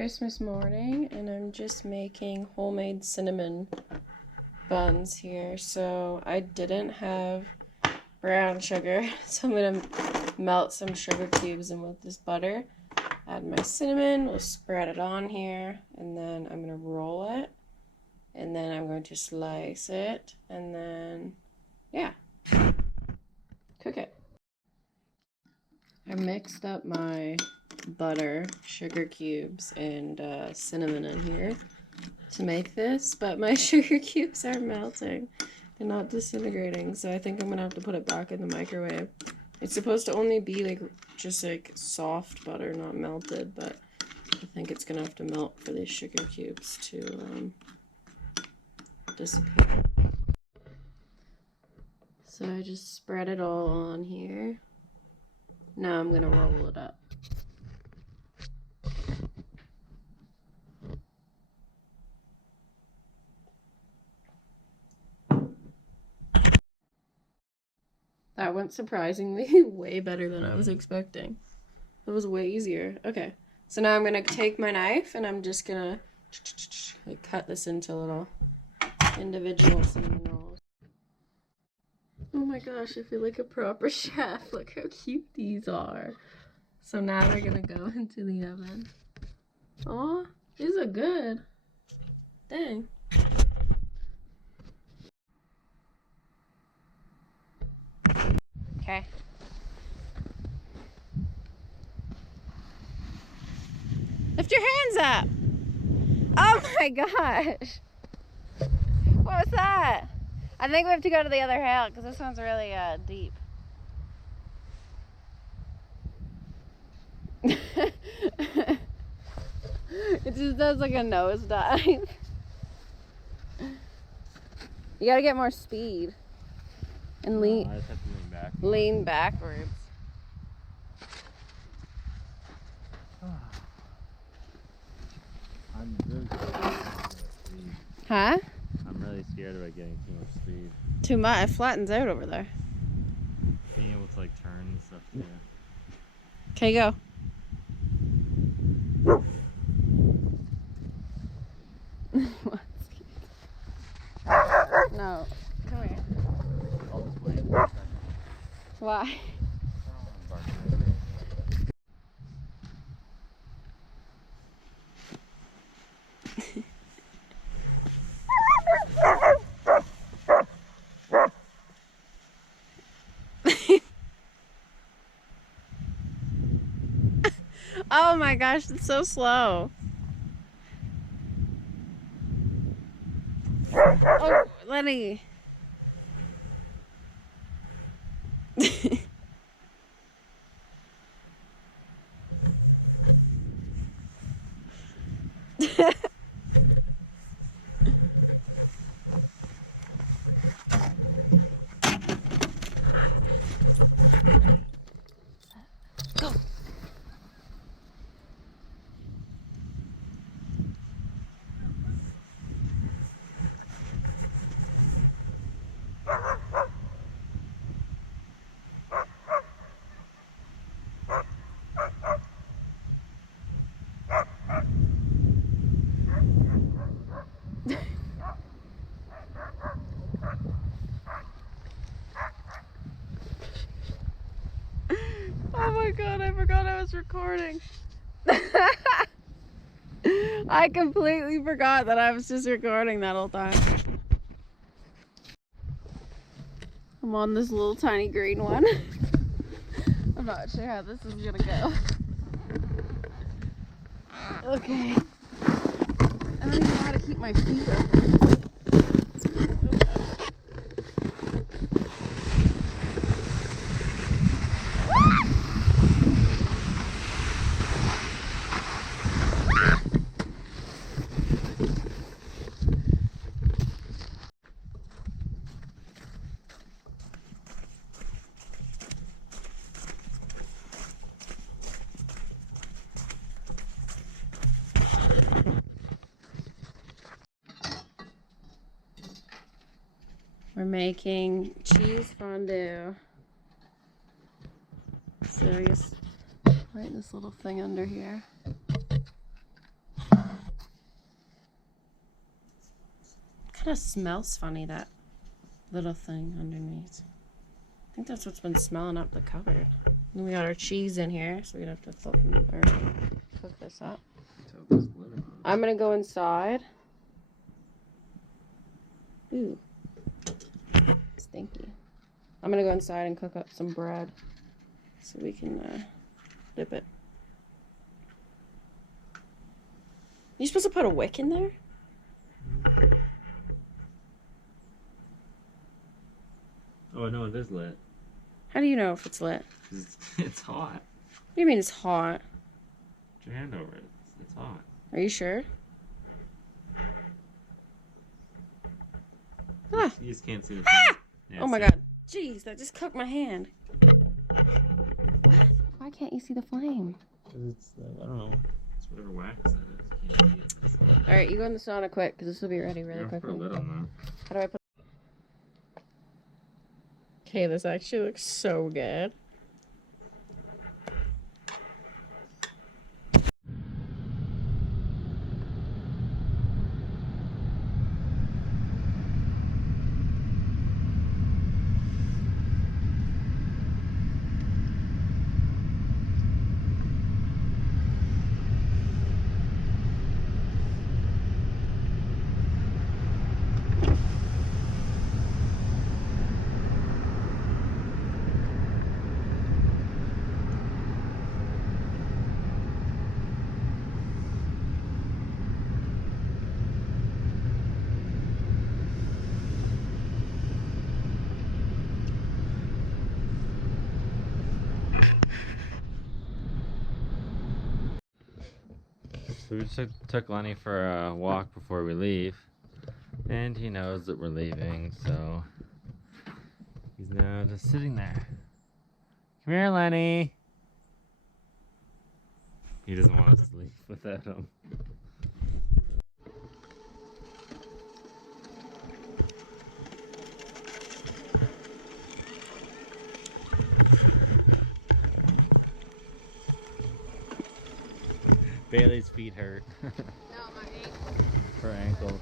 Christmas morning, and I'm just making homemade cinnamon buns here. So I didn't have brown sugar, so I'm gonna melt some sugar cubes in with this butter. Add my cinnamon, we'll spread it on here, and then I'm gonna roll it, and then I'm going to slice it, and then, yeah, cook it. I mixed up my butter, sugar cubes, and cinnamon in here to make this, but my sugar cubes are melting. They're not disintegrating, so I think I'm gonna have to put it back in the microwave. It's supposed to only be like just like soft butter, not melted, but I think it's gonna have to melt for these sugar cubes to disappear. So I just spread it all on here. Now I'm gonna roll it up. That went surprisingly way better than I was expecting. It was way easier. Okay, so now I'm gonna take my knife and I'm just gonna like cut this into little individual cinnamon rolls. Oh my gosh, I feel like a proper chef. Look how cute these are. So now they're gonna go into the oven. Aw, these are good. Dang. Okay. Lift your hands up. Oh my gosh. What was that? I think we have to go to the other hill because this one's really deep. It just does like a nosedive. You gotta get more speed. And lean. I just have to lean back. Lean backwards. I'm really scared. Huh? I'm really scared about getting too much speed. Too much. It flattens out over there. Being able to like turn and stuff too. Okay, go. No. Come here. I'll just wait for a second. Why? Oh my gosh, it's so slow. Oh, Lenny. Go. Oh my god, I forgot I was recording. I completely forgot that I was just recording that whole time. I'm on this little tiny green one. I'm not sure how this is gonna go. Okay. I don't even know how to keep my feet up. We're making cheese fondue. So I guess light this little thing under here. Kind of smells funny, that little thing underneath. I think that's what's been smelling up the cupboard. And we got our cheese in here, so we're gonna have to cook this up. I'm gonna go inside. Ooh, stinky. I'm gonna go inside and cook up some bread so we can dip it. You supposed to put a wick in there? Oh no, it is lit. How do you know if it's lit? It's hot. What do you mean it's hot? Put your hand over it. It's hot. Are you sure? Ah. You just can't see the Ah! Yeah, Oh my see? god. Jeez, that just cooked my hand. What? Why can't you see the flame? Because it's, I don't know. It's whatever wax that is. Can't see it. Alright, you go in the sauna quick, because this will be ready really Yeah, quickly. for a little now. How do I put... Okay, this actually looks so good. So we just took Lenny for a walk before we leave, and he knows that we're leaving, so he's now just sitting there. Come here, Lenny. He doesn't want us to leave without him. Bailey's feet hurt. No, my ankle. Her ankle.